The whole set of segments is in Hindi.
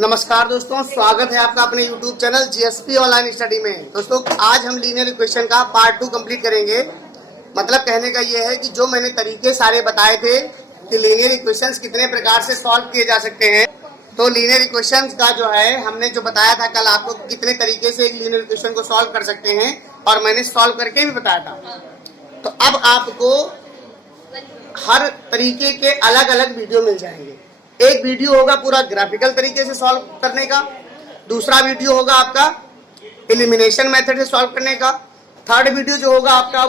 नमस्कार दोस्तों, स्वागत है आपका अपने YouTube channel GSP online study में। दोस्तों आज हम लीनियर इक्वेशन का पार्ट 2 कंप्लीट करेंगे। मतलब कहने का ये है कि जो मैंने तरीके सारे बताए थे कि लीनियर इक्वेशंस कितने प्रकार से सॉल्व किए जा सकते हैं, तो लीनियर इक्वेशंस का जो है हमने जो बताया था कल आपको कितने तरीके से एक लीनियर इक्वेशन को सॉल्व कर सकते हैं, और मैंने सॉल्व करके भी बताया था। तो अब आपको हर तरीके के अलग अलग वीडियो मिल जाएंगे। एक वीडियो होगा पूरा ग्राफिकल तरीके से सॉल्व करने का, दूसरा वीडियो होगा आपका एलिमिनेशन मेथड से सॉल्व करने का, थर्ड वीडियो जो होगा आपका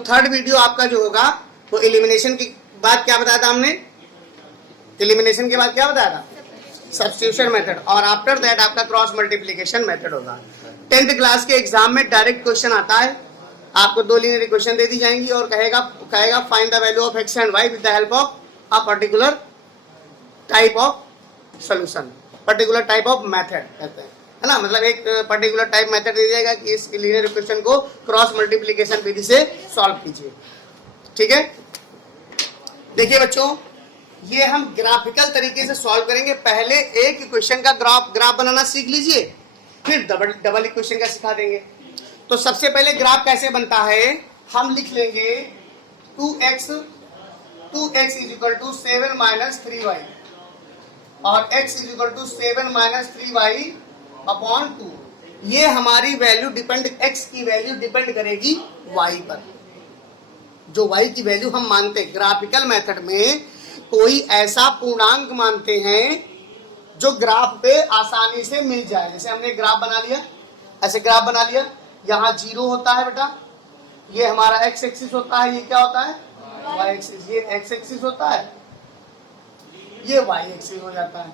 थर्ड वीडियो आपका जो होगा वो एलिमिनेशन के बाद क्या बताया था हमने, एलिमिनेशन के बाद क्या बताया था, सब्स्टिट्यूशन मेथड, और आफ्टर दैट आपका क्रॉस मल्टीप्लिकेशन मेथड होगा। 10th क्लास के एग्जाम में डायरेक्ट क्वेश्चन आता है, आपको दो लीनियर इक्वेशन दे दी जाएंगी और कहेगा find the value of x and y with the help of a particular type of solution, particular type of method कहते हैं, है ना। मतलब एक पर्टिकुलर टाइप मेथड दे जाएगा कि इस लीनियर इक्वेशन को क्रॉस मल्टीप्लिकेशन विधि से सॉल्व कीजिए। ठीक है, देखिए बच्चों, ये हम ग्राफिकल तरीके से सॉल्व करेंगे। पहले एक इक्वेशन का ग्राफ बनाना सीख लीजिए, फिर डबल इक्वेशन का सिखा देंगे। तो सबसे पहले ग्राफ कैसे बनता है, हम लिख लेंगे 2x is equal to 7 minus 3y और x is equal to 7 minus 3y upon 2। ये हमारी वैल्यू डिपेंड, x की वैल्यू डिपेंड करेगी y पर। जो y की वैल्यू हम मानते हैं ग्राफिकल मेथड में, कोई ऐसा पूर्णांक मानते हैं जो ग्राफ पे आसानी से मिल जाए। जैसे हमने ग्राफ बना लिया, ऐसे ग्राफ बना लिया, यहाँ 0 होता है बेटा, ये हमारा x एक्सिस होता है, ये क्या होता है y एक्सिस, ये x एक्सिस होता है, ये y एक्सिस हो जाता है।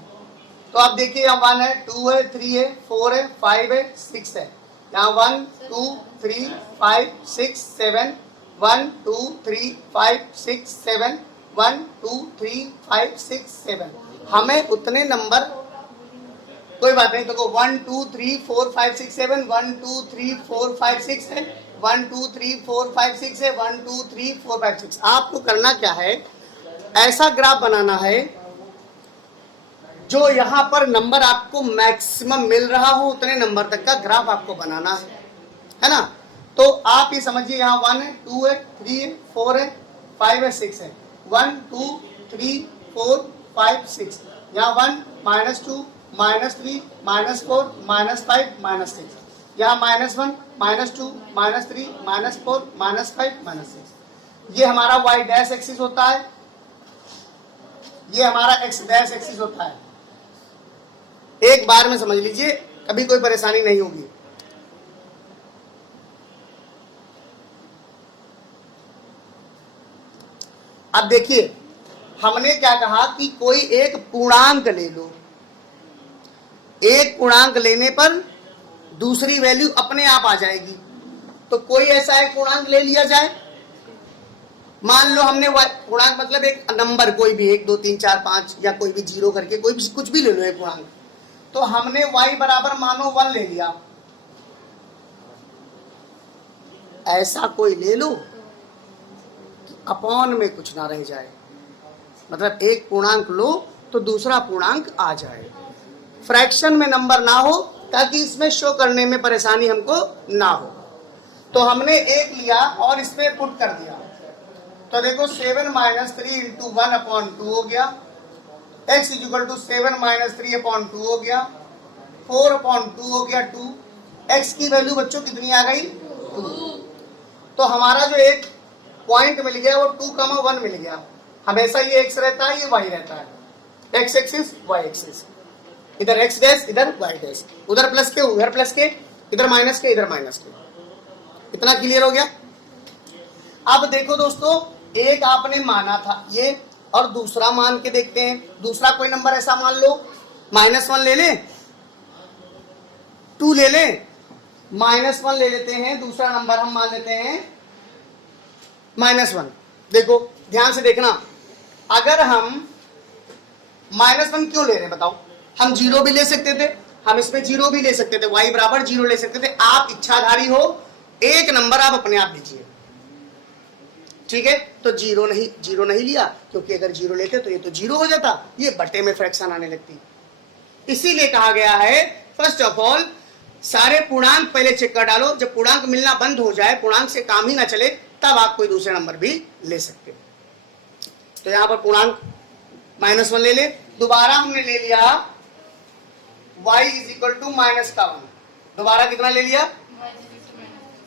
तो आप देखिए यहाँ 1 है, 2 है, 3 है, 4 है, 5 है, 6 है। यहाँ 1 2 3 5 6 7 1 2 3 5 6 7 1 2 3 5 6 7। हमें उतने नंबर, कोई बात नहीं, तो 1 2 3 4 5 6 7 1 2 3 4 5 6 है, 1 2 3 4 5 6 है, 1 2 3 4 5 6। आपको करना क्या है, ऐसा ग्राफ बनाना है जो यहाँ पर नंबर आपको मैक्सिमम मिल रहा हो, उतने नंबर तक का ग्राफ आपको बनाना है ना। तो आप ये समझिए, यहाँ 1 है, 2 है, 3 है, 4 है, 5 है, 6 है, 1 2 3 4 5 6, यहाँ 1 -2 -3 -4 -5 -6, यहाँ -1 -2 -3 -4 -5 -6। ये हमारा y डैश एक्सिस होता है, ये हमारा x डैश एक्सिस होता है। एक बार में समझ लीजिए, कभी कोई परेशानी नहीं होगी। अब देखिए, हमने क्या कहा कि कोई एक पूर्णांक ले लो, एक पूर्णांक लेने पर दूसरी वैल्यू अपने आप आ जाएगी। तो कोई ऐसा एक पूर्णांक ले लिया जाए, मान लो हमने पूर्णांक मतलब एक नंबर कोई भी 1 2 3 4 5 या कोई भी 0 करके कोई भी कुछ भी ले लो एक पूर्णांक। तो हमने y बराबर मानो 1 ले लिया, ऐसा कोई ले लो अपॉन में कुछ ना रह जाए। मतलब एक पूर्णांक लो तो दूसरा पूर्णांक आ जाए, फ्रैक्शन में नंबर ना हो, ताकि इसमें शो करने में परेशानी हमको ना हो। तो हमने एक लिया और इसमें पुट कर दिया, तो देखो 7 माइनस 3 इंटू 1 अपॉन 2 हो गया, x is equal to 7 minus 3 upon 2 हो गया, 4 अपॉन 2 हो गया 2। x की वैल्यू बच्चों कितनी आ गई, 2। तो हमारा जो एक पॉइंट मिल गया वो 2,1 मिल गया। हमेशा ये x रहता है, ये y रहता है, x एक्सिस y एक्सिस, इधर x डैश इधर y डैश, उधर प्लस के उधर प्लस के, इधर माइनस के इधर माइनस के। इतना क्लियर हो गया। अब देखो दोस्तों, एक आपने माना था ये, और दूसरा मान के देखते हैं। दूसरा कोई नंबर ऐसा मान लो, -1 ले लें, 2 ले लें, -1 ले लेते हैं। दूसरा नंबर हम मान लेते हैं -1। देखो ध्यान से देखना, अगर हम -1 क्यों ले रहे हैं बताओ, हम 0 भी ले सकते थे, हम इसमें 0 भी ले सकते थे, y बराबर 0 ले सकते थे। आप इच्छाधारी हो, एक नंबर आप अपने आप लीजिए। ठीक है, तो जीरो नहीं लिया, क्योंकि अगर जीरो लेते तो ये तो जीरो हो जाता, ये बटे में फ्रैक्शन आने लगती। इसीलिए कहा गया है फर्स्ट ऑफ ऑल सारे पूर्णांक पहले चेक कर डालो, जब पूर्णांक मिलना बंद हो जाए, पूर्णांक से काम ही ना चले, तब आप कोई दूसरे नंबर भी ले सकते हो। तो यहां पर पूर्णांक -1 ले ले, दोबारा हमने ले लिया y इज इक्वल टू -1, दोबारा कितना ले लिया,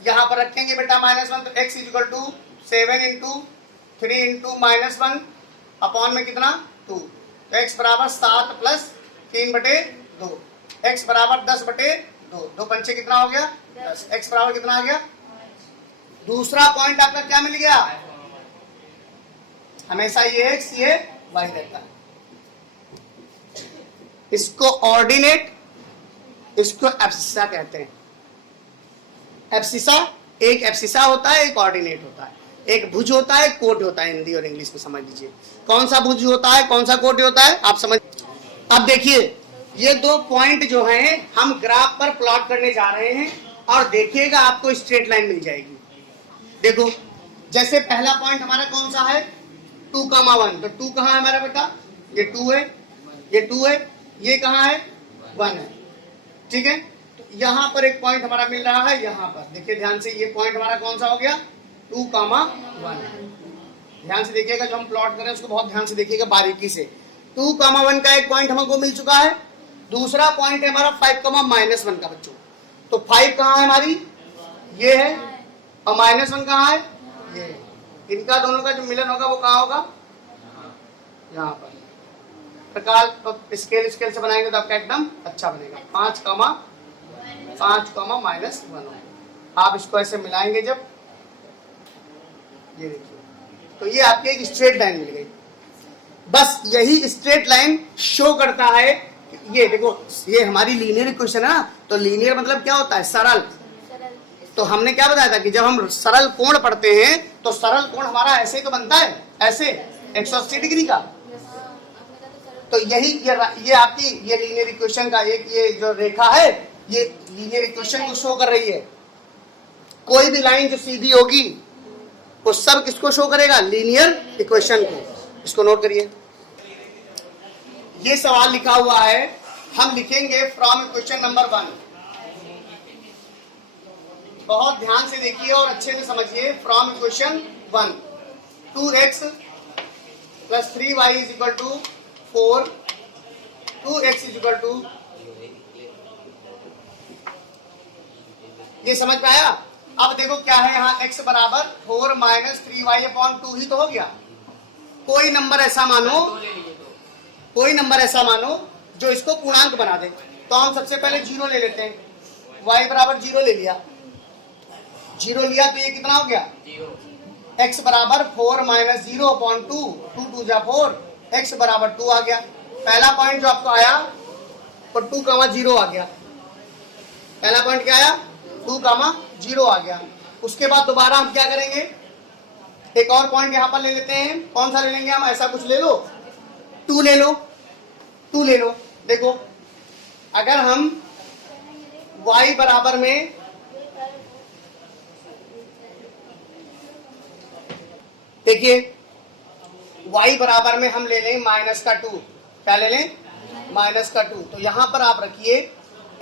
यहां पर रखेंगे बेटा -1, तो x is equal to 7 into 3 into -1 upon में कितना 2, तो x बराबर 7 प्लस 3/2, x बराबर 10/2, 2 पंचे कितना हो गया 10, x बराबर कितना आ गया। दूसरा पॉइंट आपका क्या मिल गया, हमेशा ये x ये y रहता है, इसको ऑर्डिनेट, इसको एब्सिसा कहते हैं। एब्सिसा, एक एब्सिसा होता है, एक ऑर्डिनेट होता है, एक भुज होता है, एक कोट होता है। हिंदी और इंग्लिश में समझ लीजिए कौन सा भुज होता है, कौन सा कोट होता है, आप समझ। अब देखिए ये दो पॉइंट जो हैं हम ग्राफ पर प्लॉट करने जा रहे हैं, और देखिएगा आपको स्ट्रेट लाइन मिल जाएगी। देखो जैसे पहला पॉइंट हमारा कौन सा है 2,1, तो 2 कहाँ है हमारा बेटा, ये 2 है, ये 2 है, ये कहाँ है 1 है, ठीक है। तो यहाँ पर एक पॉइंट हमारा मिल रहा है, यहाँ पर देखिए ध्यान से, ये पॉइंट हमारा कौन सा हो गया 2,1। ध्यान से देखिएगा, जो हम प्लॉट करें उसको बहुत ध्यान से देखिएगा बारीकी से। 2,1 का एक पॉइंट हमको मिल चुका है, दूसरा पॉइंट है हमारा 5,-1 का बच्चों। तो 5 कहाँ है हमारी, ये है, और -1 कहाँ है, ये है। इनका दोनों का जो मिलन होगा वो कहाँ होगा, यहाँ पर। प्रकार तो स्केल से बनाएंगे तो आपका एकदम अच्छा बनेगा। 5,-1 होगा, आप इसको ऐसे मिलाएंगे जब, ये देखिए, तो ये आपकी एक स्ट्रेट लाइन मिल गई। बस यही स्ट्रेट लाइन शो करता है, ये देखो ये हमारी लीनियर इक्वेशन है ना, तो लीनियर मतलब क्या होता है, सरल। तो हमने क्या बताया था कि जब हम सरल कोण पढ़ते हैं तो सरल कोण हमारा ऐसे ही तो बनता है, ऐसे 180 डिग्री का। तो यही ये आपकी ये लीनियर इक्वेशन का एक ये जो रेखा है, ये लीनियर इक्वेशन को शो कर रही है। कोई भी लाइन जो सीधी होगी वो सब किसको शो करेगा, लीनियर इक्वेशन को। इसको नोट करिए, ये सवाल लिखा हुआ है, हम लिखेंगे फ्रॉम इक्वेशन नंबर 1। बहुत ध्यान से देखिए और अच्छे से समझिए। From equation 1, 2x + 3y = 4, 2x = ये समझ पाया। अब देखो क्या है यहाँ, x बराबर 4 - 3y/2 ही तो हो गया। कोई नंबर ऐसा मानो जो इसको पूर्णांक बना दे, तो हम सबसे पहले 0 ले लेते हैं। y बराबर 0 ले लिया, 0 लिया तो ये कितना हो गया, x बराबर 4 - 0/2, 2 2 जा 4, x बराबर 2 आ गया। पहला पॉइंट जो आपको आया वो 2,0 आ गया। पहला पॉइंट क्या आया, 2,0 आ गया। उसके बाद दोबारा हम क्या करेंगे, एक और पॉइंट यहाँ पर ले लेते हैं। कौन सा ले लेंगे हम, ऐसा कुछ ले लो, 2 ले लो, 2 ले लो। देखो अगर हम y बराबर में देखिए y बराबर में हम ले लें -2, क्या ले लें -2। तो यहां पर आप रखिए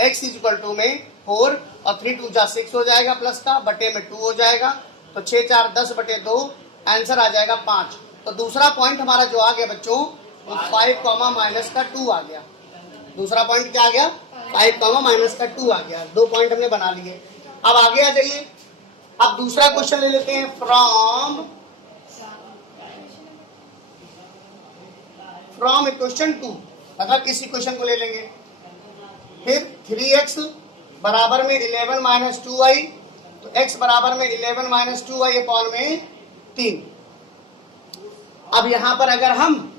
x = में 4 और 3 2 जा 6 हो जाएगा, प्लस का बटे में 2 हो जाएगा, तो 6 4 10/2, आंसर आ जाएगा 5। तो दूसरा पॉइंट हमारा जो आ गया बच्चों, 5,-2 आ गया। दूसरा पॉइंट क्या आ गया, 5,-2 आ गया। 2 पॉइंट हमने बना लिए। अब आगे आ जाइए, अब दूसरा क्वेश्चन ले लेते हैं। फ्रॉम इक्वेशन 2, मतलब इस इक्वेशन को ले लेंगे। फिर 3x बराबर में 11 - 2y, तो x बराबर में 11 - 2y/3। अब यहां पर अगर हम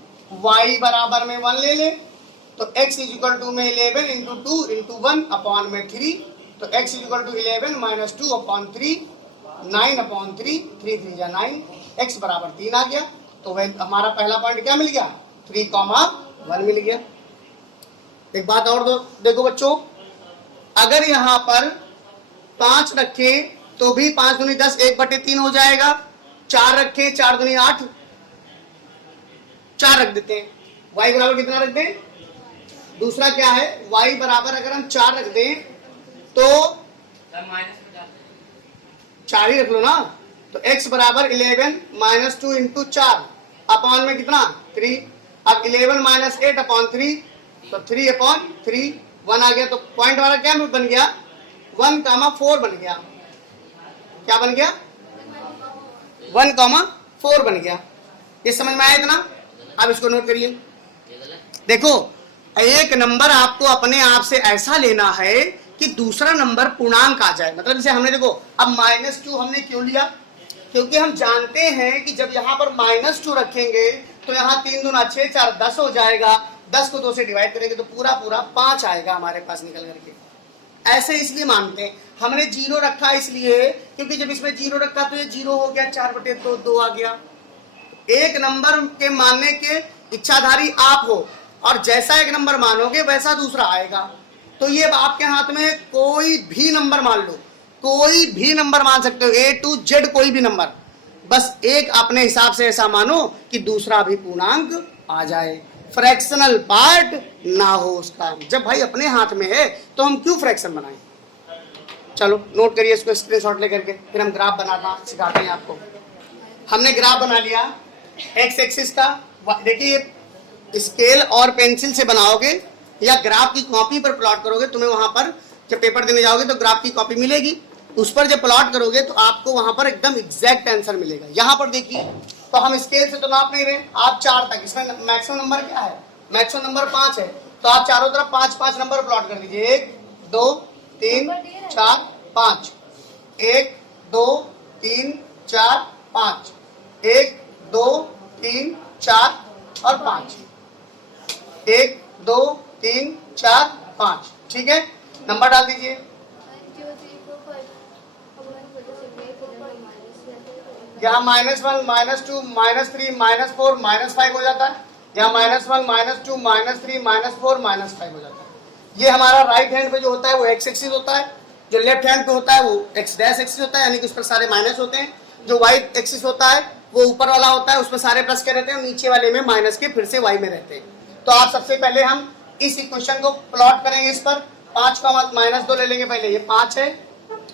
y बराबर में 1 ले लें, तो x = में 11 × 2 × 1/3, तो x = 11 - 2/3, 9/3, 3 3 जा 9, x बराबर 3 आ गया। तो वह हमारा पहला पॉइंट क्या मिल गया, 3,1 मिल गया। एक बात और देखो बच्चों, अगर यहां पर 5 रखें तो भी 5 दूनी 10, 1/3 हो जाएगा। 4 रखें, 4 दूनी 8, 4 रख देते हैं। y बराबर कितना रख दें? दूसरा क्या है, y बराबर अगर हम 4 रख दें तो 4 ही रख लो ना, तो x बराबर 11 माइनस 2 इंटू 4 अपॉन में कितना 3। अब 11 माइनस 8 अपॉन 3 तो 3 अपॉन 3 1 आ गया। तो पॉइंट हमारा क्या बन गया 1,4 बन गया। क्या बन गया 1,4 बन गया। ये समझ में आया इतना? अब इसको नोट करिए। देखो एक नंबर आपको अपने आप से ऐसा लेना है कि दूसरा नंबर पूर्णांक आ जाए। मतलब जैसे हमने देखो अब -2 हमने क्यों लिया, क्योंकि हम जानते हैं कि जब यहाँ पर -2 रखेंगे तो यहाँ 3 दूना 6 4 10 हो जाएगा। 10 को 2 से डिवाइड करेंगे तो पूरा पूरा 5 आएगा हमारे पास निकल करके। ऐसे इसलिए मानते हैं। हमने 0 रखा इसलिए क्योंकि जब इसमें 0 रखा तो ये 0 हो गया, 4/2 2 आ गया। एक नंबर के मानने के इच्छाधारी आप हो और जैसा एक नंबर मानोगे वैसा दूसरा आएगा। तो ये आपके हाथ में है, कोई भी नंबर मान लो, कोई भी नंबर मान सकते हो, A to Z कोई भी नंबर, बस एक अपने हिसाब से ऐसा मानो कि दूसरा भी पूर्णांक आ जाए, फ्रैक्शनल पार्ट ना हो उसका। जब भाई अपने हाथ में है तो हम क्यों फ्रैक्शन बनाएं। चलो नोट करिए इसको स्क्रीनशॉट लेकर के, फिर हम ग्राफ बनाना सिखाते हैं आपको। हमने ग्राफ बना लिया एक्स एक्सिस का। देखिए स्केल और पेंसिल से बनाओगे या ग्राफ की कॉपी पर प्लॉट करोगे, तुम्हें वहां पर जब पेपर देने जाओगे तो ग्राफ की कॉपी मिलेगी, उस पर जब प्लॉट करोगे तो आपको वहां पर एकदम एग्जैक्ट आंसर मिलेगा। यहाँ पर देखिए तो हम स्केल से तो नाप नहीं रहे, आप 4 तक, इसमें मैक्सिमम नंबर क्या है, मैक्सिमम नंबर 5 है, तो आप चारों तरफ 5-5 नंबर प्लॉट कर दीजिए। 1 2 3 4 5, 1 2 3 4 5, 1 2 3 4 और 5, 1 2 3 4 5। ठीक है, नंबर डाल दीजिए। यहाँ -1 -2 -3 -4 -5 हो जाता है, यहाँ -1 -2 -3 -4 -5 हो जाता है। ये हमारा राइट हैंड पे जो होता है वो एक्स एक्सिस होता है, जो लेफ्ट हैंड पे होता है वो एक्स डैश एक्सिस होता है, यानी कि उस पर सारे माइनस होते हैं। जो वाई एक्सिस होता है वो ऊपर वाला होता है, उसमें सारे प्लस के रहते हैं, नीचे वाले में माइनस के फिर से वाई में रहते हैं। तो आप सबसे पहले हम इस इक्वेशन को प्लॉट करेंगे। इस पर 5 का -2 ले लेंगे पहले, ये 5 है,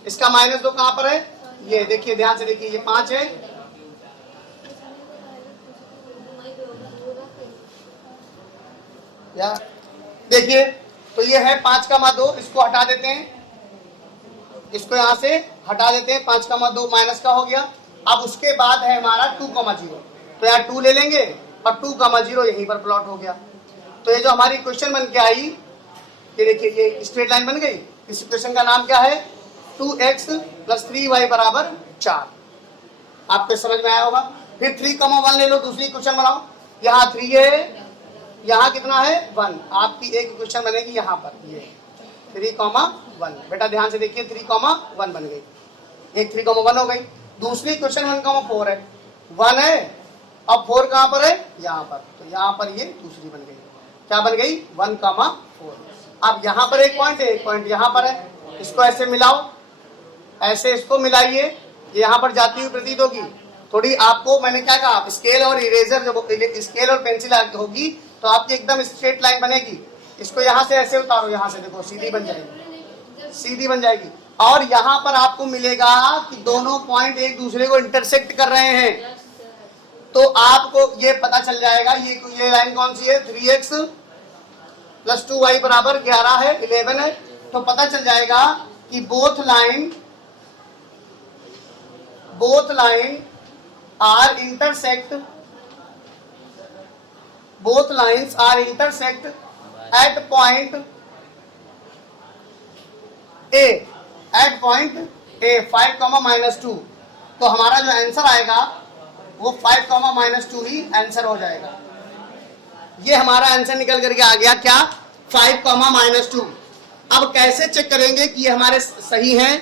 इसका -2 कहाँ पर है, ये देखिए ध्यान से देखिए, ये 5 है, या देखिए तो ये है 5 का -2, इसको हटा देते हैं, इसको यहां से हटा देते हैं, 5 का -2 माइनस का हो गया। अब उसके बाद है हमारा 2,0, तो यहाँ 2 ले लेंगे और 2,0 यहीं पर प्लॉट हो गया। तो ये जो हमारी क्वेश्चन बन के आई, ये देखिए ये स्ट्रेट लाइन बन गई। इस क्वेश्चन का नाम क्या है, 2x + 3y = 4। आपको समझ में आया होगा। फिर 3,1 ले लो, दूसरी क्वेश्चन बनाओ। यहाँ 3 है, यहाँ कितना है 1, आपकी एक क्वेश्चन बनेगी यहाँ पर, ये 3,1। बेटा ध्यान से देखिए, 3,1 बन गई, एक 3,1 हो गई। दूसरी क्वेश्चन 1,4 है, 1 है अब 4 कहाँ पर है, यहाँ पर, तो यहाँ पर ये दूसरी बन गई। क्या बन गई 1,4। अब यहाँ पर एक पॉइंट है, एक पॉइंट यहाँ पर है, इसको ऐसे मिलाओ, ऐसे इसको मिलाइए, यहाँ पर जाती हुई प्रतीत होगी थोड़ी। आपको मैंने क्या कहा, स्केल और इरेजर, जब स्केल और पेंसिल होगी तो आपकी एकदम स्ट्रेट लाइन बनेगी। इसको यहाँ से ऐसे उतारो, यहाँ से देखो सीधी बन जाएगी, सीधी बन जाएगी। और यहाँ पर आपको मिलेगा कि दोनों पॉइंट एक दूसरे को इंटरसेक्ट कर रहे हैं, तो आपको ये पता चल जाएगा ये लाइन कौन सी है, 3x + 2y = 11 है, 11 है। तो पता चल जाएगा कि both line are intersect, both lines are intersect at point A, at point A, 5, -2। तो हमारा जो आंसर आएगा वो 5, -2 ही आंसर हो जाएगा। ये हमारा आंसर निकल करके आ गया क्या, 5, -2। अब कैसे चेक करेंगे कि ये हमारे सही हैं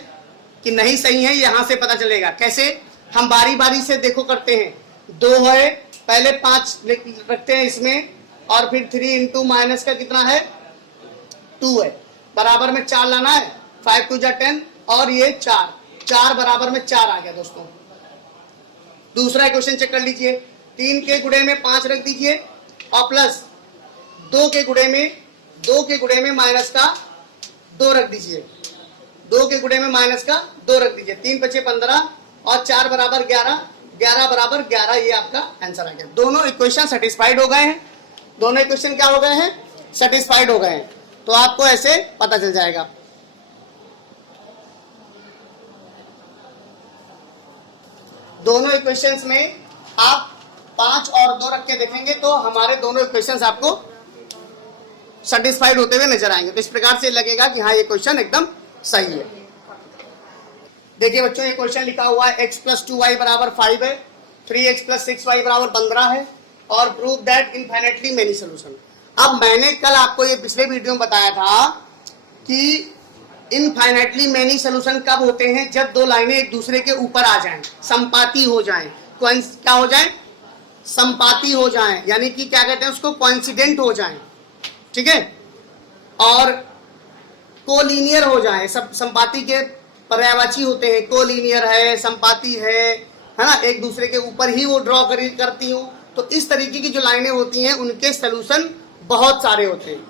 कि नहीं सही है, यहाँ से पता चलेगा। कैसे, हम बारी बारी से देखो करते हैं। 2 है, पहले 5 रखते हैं इसमें, और फिर 3 × माइनस का कितना है 2 है, बराबर में 4 लाना है, 5 × 2 = 10, और ये 4 बराबर में 4 आ गया दोस्तों। दूसरा क्वेश्चन चेक कर लीजिए, 3 के गुणे में 5 रख दीजिए और प्लस 2 के गुणे में माइनस का 2 रख दीजिए, 2 के गुणे में माइनस का 2 रख दीजिए, 3 बचे 15 और 4 बराबर 11, 11 बराबर 11, ये आपका आंसर आ गया। दोनों इक्वेशन सेटिस्फाइड हो गए हैं, दोनों इक्वेशन क्या हो गए हैं, सेटिस्फाइड हो गए हैं। तो आपको ऐसे पता चल जाएगा। दोनों इक्वेशंस में आप 5 और 2 रख के देखेंगे तो हमारे दोनों इक्वेशंस आपको सेटिस्फाइड होते हुए नजर आएंगे। तो इस प्रकार से लगेगा कि हाँ ये क्वेश्चन एकदम सही है। देखिए बच्चों, ये क्वेश्चन लिखा हुआ है x + 2y बराबर 5 है, 3x + 6y बराबर 15 है और prove that infinitely many solution. अब मैंने कल आपको ये पिछले वीडियो में बताया था कि इनफाइनाइटली मेनी सोल्यूशन कब होते हैं, जब दो लाइनें एक दूसरे के ऊपर आ जाएं, संपाती हो जाएं, क्या हो जाएं, संपाती हो जाएं, यानी कि क्या कहते हैं उसको, कोइंसिडेंट हो जाएं, ठीक है, और कोलिनियर हो जाएं। सब संपाती के पर्यायवाची होते हैं, कोलिनियर है, संपाती है ना, एक दूसरे के ऊपर ही वो ड्रॉ करती हूँ। तो इस तरीके की जो लाइनें होती हैं उनके सोल्यूशन बहुत सारे होते हैं,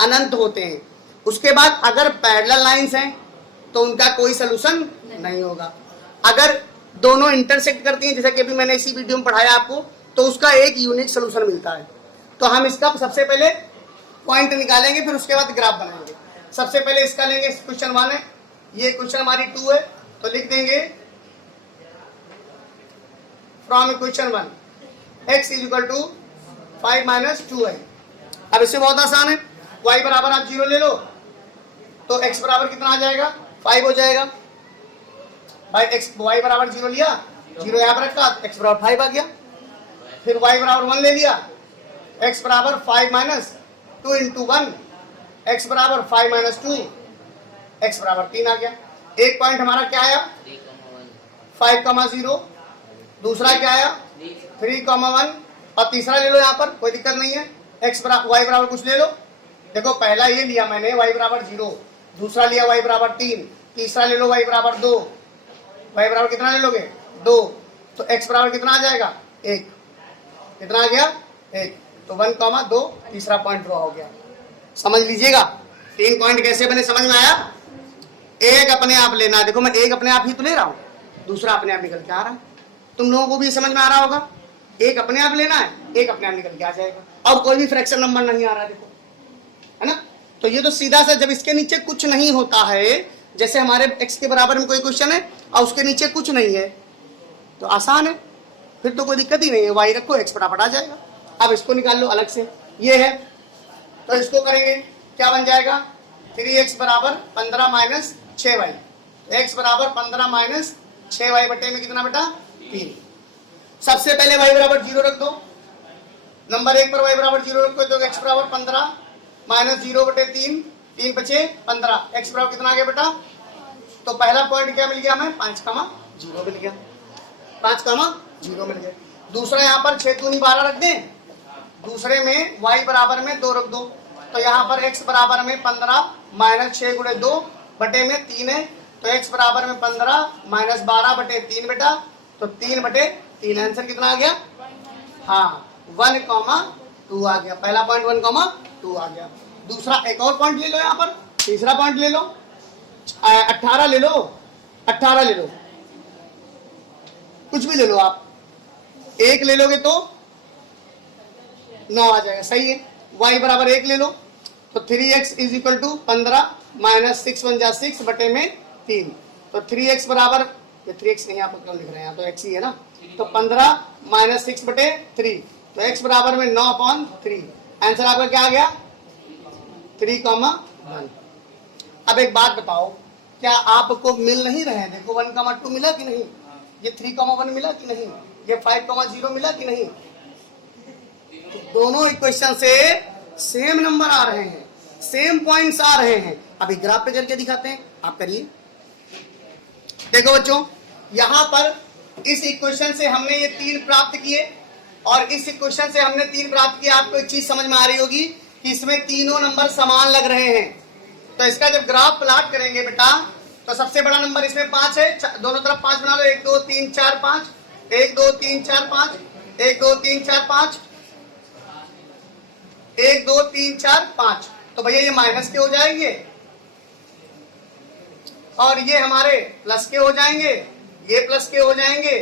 अनंत होते हैं। उसके बाद अगर पैरेलल लाइंस हैं तो उनका कोई सोल्यूशन नहीं होगा। अगर दोनों इंटरसेक्ट करती हैं, जैसे कि अभी मैंने इसी वीडियो में पढ़ाया आपको, तो उसका एक यूनिक सोल्यूशन मिलता है। तो हम इसका सबसे पहले पॉइंट निकालेंगे, फिर उसके बाद ग्राफ बनाएंगे। सबसे पहले इसका लेंगे, क्वेश्चन 1 है, ये क्वेश्चन हमारी 2 है, तो लिख देंगे फ्रॉम इक्वेशन 1 x = 5 - 2y। अब इससे बहुत आसान है, y बराबर आप 0 ले लो तो x बराबर कितना आ जाएगा, 5 हो जाएगा। भाई y बराबर 0 लिया, 0 यहाँ पर रखा तो x बराबर 5 आ गया। फिर y बराबर 1 ले लिया, x बराबर 5 - 2 × 1, x बराबर 5 - 2, x बराबर 3 आ गया। एक पॉइंट हमारा क्या आया, 5,0, दूसरा क्या आया 3,1 और तीसरा ले लो, यहाँ पर कोई दिक्कत नहीं है, y बराबर कुछ ले लो। देखो पहला ये लिया मैंने y बराबर 0, दूसरा लिया y बराबर 3, तीसरा ले लो y बराबर 2, y बराबर कितना ले लोगे 2, तो x बराबर कितना आ जाएगा 1, कितना आ गया 1, तो 1, 2, तीसरा पॉइंट ड्रॉ हो गया। समझ लीजिएगा 3 पॉइंट कैसे बने, समझ में आया। एक अपने आप लेना है, देखो मैं एक अपने आप ही तो ले रहा हूँ, दूसरा अपने आप निकल के आ रहा है। तुम लोगों को भी समझ में आ रहा होगा, एक अपने आप लेना है, एक अपने आप निकल के आ जाएगा। और कोई भी फ्रैक्शन नंबर नहीं आ रहा है, देखो है ना। तो ये तो सीधा सा, जब इसके नीचे कुछ नहीं होता है, जैसे हमारे x के बराबर में कोई क्वेश्चन है और उसके नीचे कुछ नहीं है, तो आसान है, फिर तो कोई दिक्कत ही नहीं है, y रखो x फटाफट आ जाएगा। अब इसको निकाल लो अलग से, ये है तो इसको करेंगे, क्या बन जाएगा 3x बराबर 15 - 6y, x बराबर 15 - 6y बटे में कितना बेटा 3। सबसे पहले y बराबर 0 रख दो, नंबर 1 पर y बराबर 0 रखो, तो x बराबर 15 - 0 बटे 3, 3 बचे 15, x बराबर कितना आ गया बेटा, तो पहला पॉइंट क्या मिल गया हमें 5,0 मिल गया, 5,0 मिल गया। दूसरा यहाँ पर 6 दूनी 12 रख दें, दूसरे में y बराबर में 2 रख दो, तो यहाँ पर x बराबर में 15 - 6 × 2 बटे में 3 है, तो x बराबर में 15 - 12 बटे 3 बेटा, तो 3 बटे 3, आंसर कितना आ गया, हाँ 1,2 आ गया। पहला पॉइंट 1,2 आ गया। दूसरा एक और पॉइंट ले लो, यहाँ पर तीसरा पॉइंट ले लो, 18 ले लो, 18 ले लो, कुछ भी ले लो आप, 1 ले लोगे तो 9 आ जाएगा, सही है। y बराबर 1 ले लो, तो 3x = 15 - 6 × 6 बटे में 3, तो 3x बराबर, ये 3x नहीं आप लिख रहे हैं, यहाँ तो x ही है ना, तो 15 - 6 बटे 3, तो x बराबर में 9/3, आंसर आपका क्या आ गया 3,1। अब एक बात बताओ, क्या आपको मिल नहीं रहे हैं, देखो 1,2 मिला कि नहीं, ये 3,1 मिला कि नहीं, ये 5,0 मिला कि नहीं, तो दोनों इक्वेशन से सेम नंबर आ रहे हैं, सेम पॉइंट्स आ रहे हैं। अभी ग्राफ पे करके दिखाते हैं, आप करिए। देखो बच्चों, यहां पर इस इक्वेशन से हमने ये 3 प्राप्त किए और इस इक्वेशन से हमने 3 प्राप्त किए। आपको एक चीज समझ में आ रही होगी कि इसमें तीनों नंबर समान लग रहे हैं, तो इसका जब ग्राफ प्लॉट करेंगे बेटा, तो सबसे बड़ा नंबर इसमें 5 है, दोनों तरफ 5 बना लो, 1 2 3 4 5, 1 2 3 4 5, 1 2 3 4 5, 1 2 3 4 5। तो भैया ये माइनस के हो जाएंगे और ये हमारे प्लस के हो जाएंगे, ये प्लस के हो जाएंगे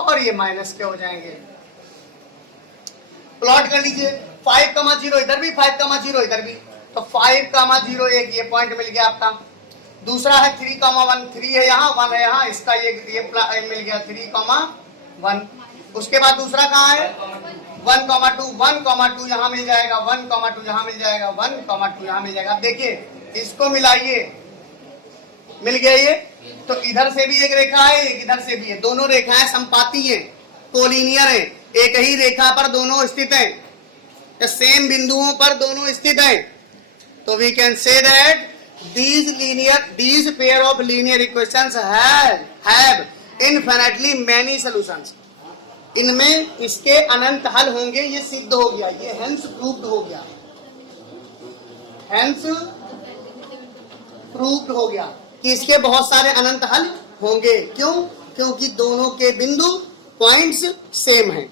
और ये माइनस के हो जाएंगे। प्लॉट कर लीजिए 5,0 इधर भी 5,0 इधर भी, तो 5,0 एक ये पॉइंट मिल गया आपका। दूसरा है 3,1, 3 है यहाँ, 1 है यहाँ, इसका ये मिल गया 3,1। उसके बाद दूसरा कहाँ है 1,2, 1,2 यहाँ मिल जाएगा, 1,2 यहाँ मिल जाएगा, 1,2 यहाँ मिल जाएगा। अब देखिए इसको मिलाइए, मिल गया ये। तो इधर से भी एक रेखा है, एक इधर से भी है, दोनों रेखाएं संपाती हैं, कोलिनियर हैं, एक ही रेखा पर दोनों स्थित हैं, सेम बिंदुओं पर दोनों स्थित हैं। तो we can say that these pair of linear equations have infinitely many solutions। इनमें इसके अनंत हल होंगे, ये सिद्ध हो गया, ये hence proved हो गया, hence proved हो गया कि इसके बहुत सारे अनंत हल होंगे। क्यों? क्योंकि दोनों के बिंदु पॉइंट्स सेम हैं।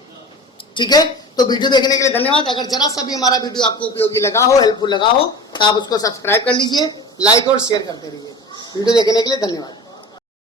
ठीक है, तो वीडियो देखने के लिए धन्यवाद। अगर जरा सा भी हमारा वीडियो आपको उपयोगी लगा हो, हेल्पफुल लगा हो, तो आप उसको सब्सक्राइब कर लीजिए, लाइक और शेयर करते रहिए। वीडियो देखने के लिए धन्यवाद।